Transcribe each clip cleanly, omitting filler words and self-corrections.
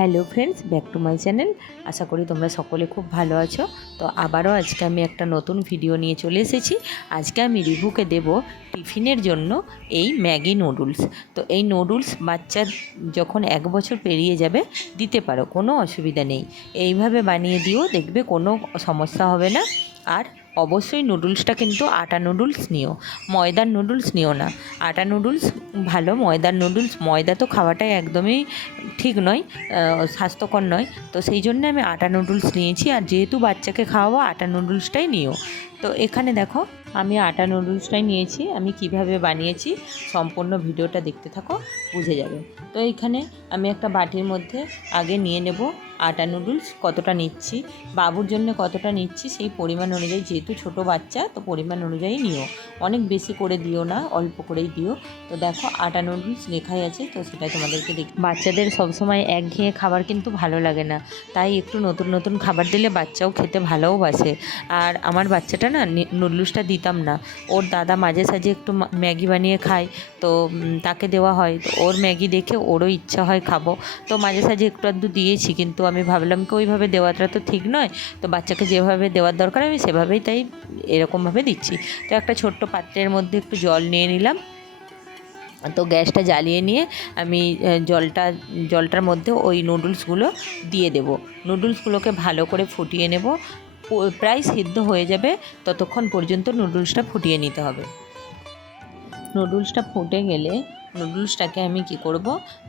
Hello friends, back to my channel. আশা করি তোমরা সকলে খুব ভালো আছো। তো আবারও আজকে আমি একটা নতুন ভিডিও নিয়ে চলে এসেছি। আজকে আমি রিভুকে দেব টিফিনের জন্য এই ম্যাগি নুডলস। তো এই নুডলস বাচ্চা যখন 1 বছর পেরিয়ে যাবে দিতে পারো, কোনো অসুবিধা নেই। এইভাবে বানিয়ে দিও, দেখবে কোনো সমস্যা হবে না। আর অবশ্যই নুডলসটা কিন্তু আটা নুডলস নিও, ময়দার নুডলস নিও না। আটা নুডলস ভালো, ময়দার নুডলস ময়দা তো খাওয়াটাই একদমই ঠিক নয়, স্বাস্থ্যকর নয়। তো সেই জন্য আমি আটা নুডলস নিয়েছি, আর যেহেতু বাচ্চাকে খাওয়াবো আটা নুডলসটাই নিও। তো এখানে দেখো আমি আটা নুডলসটাই নিয়েছি। আমি কিভাবে বানিয়েছি সম্পূর্ণ ভিডিওটা দেখতে থাকো, বুঝে যাবে। তো এইখানে আমি একটা বাটির মধ্যে আগে নিয়ে নেব আটা নুডলস। কতটা নিচ্ছি, বাবুর জন্য কতটা নিচ্ছি সেই পরিমাণ অনুযায়ী, যেহেতু ছোটো বাচ্চা তো পরিমাণ অনুযায়ী নিও, অনেক বেশি করে দিও না, অল্প করেই দিও। তো দেখো আটা নুডলস লেখাই আছে, তো সেটা তোমাদেরকে বাচ্চাদের সবসময় একঘেয়ে খাবার কিন্তু ভালো লাগে না, তাই একটু নতুন নতুন খাবার দিলে বাচ্চাও খেতে ভালোওবাসে। আর আমার বাচ্চাটা না নুডলসটা দিতাম না, ওর দাদা মাঝে সাঝে একটু ম্যাগি বানিয়ে খায়, তো তাকে দেওয়া হয়। তো ওর ম্যাগি দেখে ওরও ইচ্ছা হয় খাবো, তো মাঝে সাঝে একটু আধটু দিয়েছি। কিন্তু আমি ভাবলাম কি ওইভাবে দেওয়াটা তো ঠিক নয়, তো বাচ্চাকে যেভাবে দেওয়ার দরকার আমি সেভাবেই তাই এরকমভাবে দিচ্ছি। তো একটা ছোট্ট পাত্রের মধ্যে একটু জল নিয়ে নিলাম। তো গ্যাসটা জ্বালিয়ে নিয়ে আমি জলটার মধ্যে ওই নুডলসগুলো দিয়ে দেব। নুডলসগুলোকে ভালো করে ফুটিয়ে নেব, প্রায় সিদ্ধ হয়ে যাবে ততক্ষণ পর্যন্ত নুডলসটা ফুটিয়ে নিতে হবে। নুডলসটা ফুটে গেলে নুডলসটাকে আমি কি করব,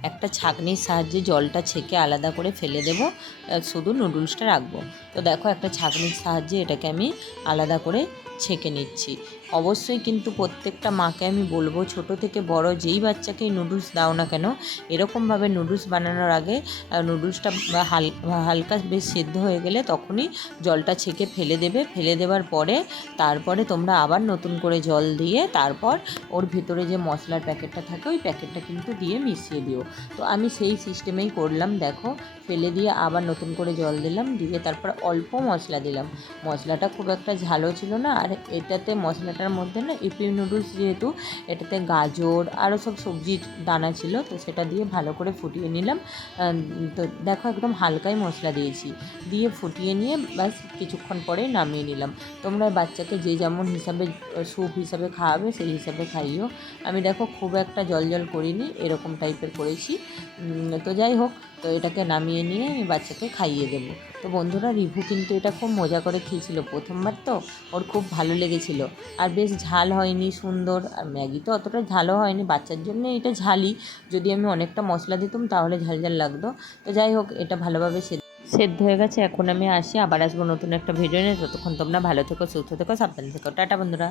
একটা ছাঁকনির সাহায্যে জলটা ছেঁকে আলাদা করে ফেলে দেব, শুধু নুডলসটা রাখবো। তো দেখো একটা ছাঁকনির সাহায্যে এটাকে আমি আলাদা করে ছেঁকে নিচ্ছি। অবশ্যই কিন্তু প্রত্যেকটা মাকে আমি বলবো, ছোট থেকে বড় যেই বাচ্চাকে নুডলস দাও না কেন, এরকমভাবে নুডলস বানানোর আগে নুডলসটা হালকা বেশ সিদ্ধ হয়ে গেলে তখনই জলটা ছেঁকে ফেলে দেবে। ফেলে দেওয়ার পরে তারপরে তোমরা আবার নতুন করে জল দিয়ে তারপর ওর ভিতরে যে মশলার প্যাকেটটা থাকে ওই প্যাকেটটা কিন্তু দিয়ে মিশিয়ে দিও। তো আমি সেই সিস্টেমেই করলাম। দেখো ফেলে দিয়ে আবার নতুন করে জল দিলাম, দিয়ে তারপর অল্প মশলা দিলাম। মশলাটা খুব একটা ঝালও ছিল না, আর এটাতে মশলাটার মধ্যে না ইপি নুডলস যেহেতু, এটাতে গাজর আরও সব সবজির দানা ছিল, তো সেটা দিয়ে ভালো করে ফুটিয়ে নিলাম। তো দেখো একদম হালকাই মশলা দিয়েছি, দিয়ে ফুটিয়ে নিয়ে ব্যাস কিছুক্ষণ পরেই নামিয়ে নিলাম। তোমরা বাচ্চাকে যে যেমন হিসাবে স্যুপ হিসাবে খাওয়াবে সেই হিসাবে খাইও। আমি দেখো খুব একটা জল জল করিনি, এরকম টাইপের করেছি। তো যাই হোক, তো এটাকে নামিয়ে নিয়ে আমি বাচ্চাকে খাইয়ে দেবো। তো বন্ধুরা, রিভু কিন্তু এটা খুব মজা করে খেয়েছিল, প্রথমবার তো ওর খুব ভালো লেগেছিল। আর বেশ ঝাল হয়নি, সুন্দর। আর ম্যাগি তো অতটা ঝালও হয়নি, বাচ্চার জন্য এটা ঝালই। যদি আমি অনেকটা মশলা দিতাম তাহলে ঝাল ঝাল লাগতো। তো যাই হোক, এটা ভালোভাবে সেদ্ধ হয়ে গেছে। এখন আমি আসি, আবার আসবো নতুন একটা ভিডিও নিয়ে। ততক্ষণ তোমরা ভালো থেকো, সুস্থ থেকো, সাবধানে থেকো। টাটা বন্ধুরা।